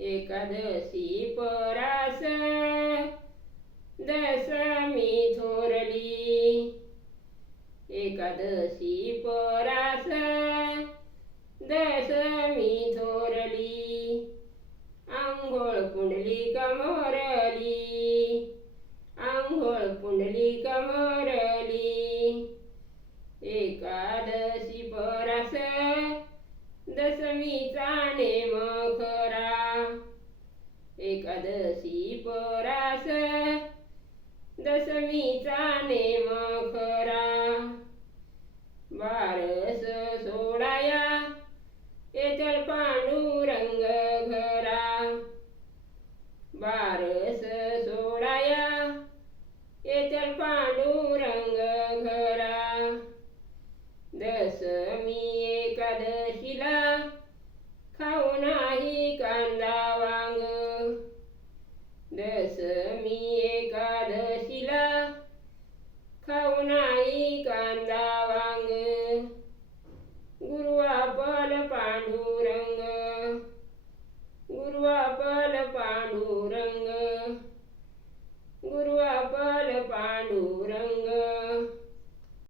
एकादशी परास दशमी थोरली। एकादशी परास दशमी थोरली। आंघोळ पुंडलिक मोरली, आंघोळ पुंडलिक मोरली। एकादशी परास दशमीचा नेम खरा। एकादशी परास दशमीचा